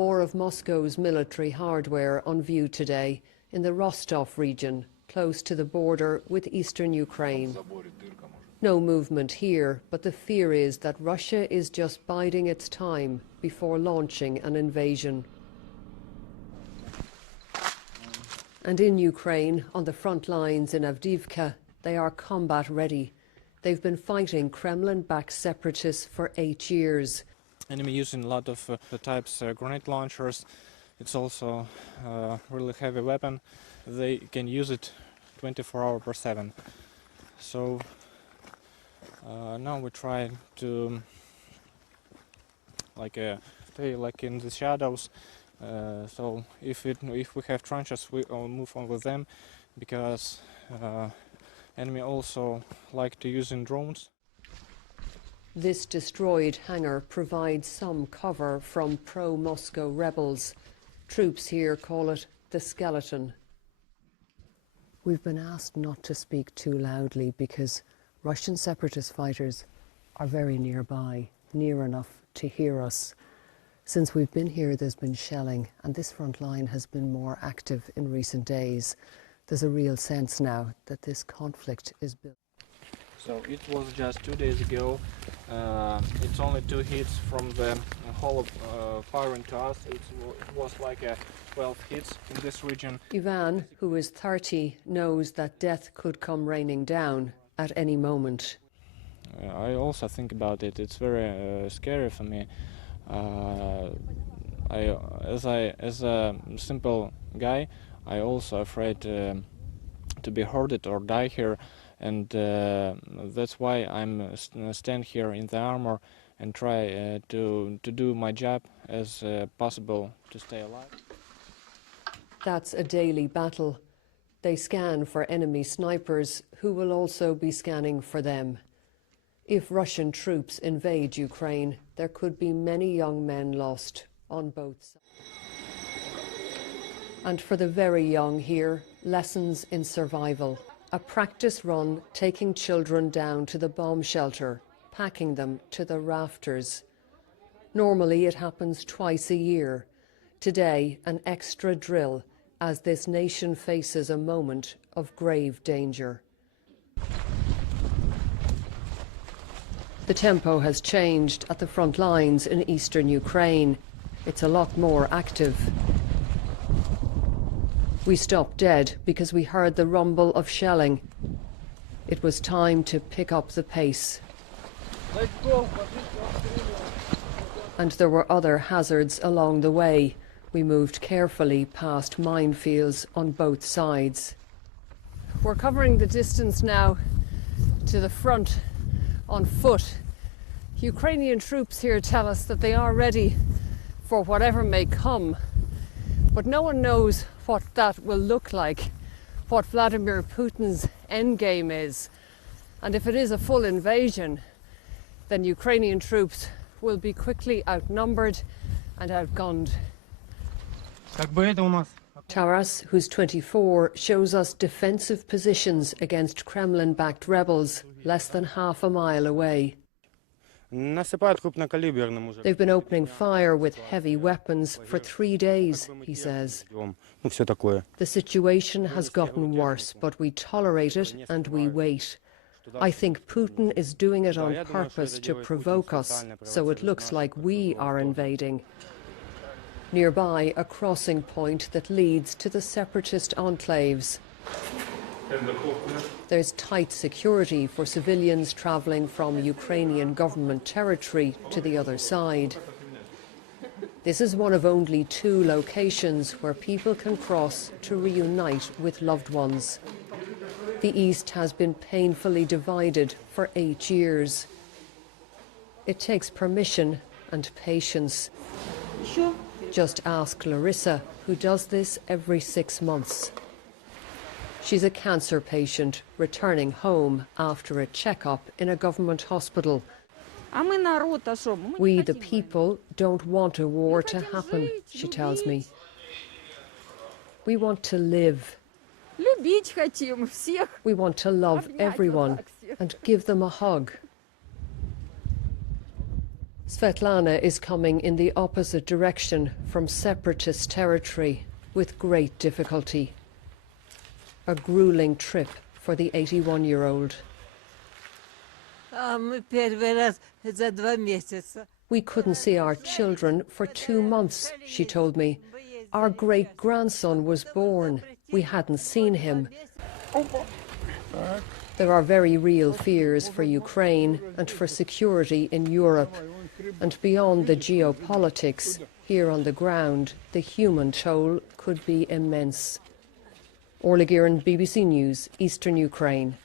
More of Moscow's military hardware on view today in the Rostov region, close to the border with eastern Ukraine. No movement here, but the fear is that Russia is just biding its time before launching an invasion. And in Ukraine, on the front lines in Avdiivka, they are combat ready. They've been fighting Kremlin-backed separatists for 8 years. Enemy using a lot of the types grenade launchers. It's also a really heavy weapon. They can use it 24 hours per 7. So now we try to stay in the shadows. So if we have trenches, we all move on with them, because enemy also like to use drones. This destroyed hangar provides some cover from pro-Moscow rebels. Troops here call it the skeleton. We've been asked not to speak too loudly because Russian separatist fighters are very nearby, near enough to hear us. Since we've been here, there's been shelling, and this front line has been more active in recent days. There's a real sense now that this conflict is built. So it was just 2 days ago. It's only 2 hits from the whole firing to us. It was like 12 hits in this region. Ivan, who is 30, knows that death could come raining down at any moment. I also think about it. It's very scary for me. As a simple guy, I also afraid to be hurted or die here. And that's why I'm stand here in the armor and try to do my job as possible to stay alive. That's a daily battle. They scan for enemy snipers who will also be scanning for them. If Russian troops invade Ukraine, there could be many young men lost on both sides. And for the very young here, lessons in survival. A practice run taking children down to the bomb shelter, packing them to the rafters. Normally it happens twice a year. Today, an extra drill as this nation faces a moment of grave danger. The tempo has changed at the front lines in eastern Ukraine. It's a lot more active. We stopped dead because we heard the rumble of shelling. It was time to pick up the pace. Let's go. And there were other hazards along the way. We moved carefully past minefields on both sides. We're covering the distance now to the front on foot. Ukrainian troops here tell us that they are ready for whatever may come. But no one knows what that will look like, what Vladimir Putin's endgame is. And if it is a full invasion, then Ukrainian troops will be quickly outnumbered and outgunned. Taras, who's 24, shows us defensive positions against Kremlin-backed rebels less than half a mile away. They've been opening fire with heavy weapons for 3 days, he says. The situation has gotten worse, but we tolerate it and we wait. I think Putin is doing it on purpose to provoke us, so it looks like we are invading. Nearby, a crossing point that leads to the separatist enclaves. There's tight security for civilians travelling from Ukrainian government territory to the other side. This is one of only 2 locations where people can cross to reunite with loved ones. The East has been painfully divided for 8 years. It takes permission and patience. Just ask Larissa, who does this every 6 months. She's a cancer patient returning home after a checkup in a government hospital. We, the people, don't want a war to happen, she tells me. We want to live. We want to love everyone and give them a hug. Svetlana is coming in the opposite direction from separatist territory with great difficulty. A grueling trip for the 81-year-old. We couldn't see our children for 2 months, she told me. Our great-grandson was born. We hadn't seen him. There are very real fears for Ukraine and for security in Europe. And beyond the geopolitics, here on the ground, the human toll could be immense. Orla Guerin, BBC News, Eastern Ukraine.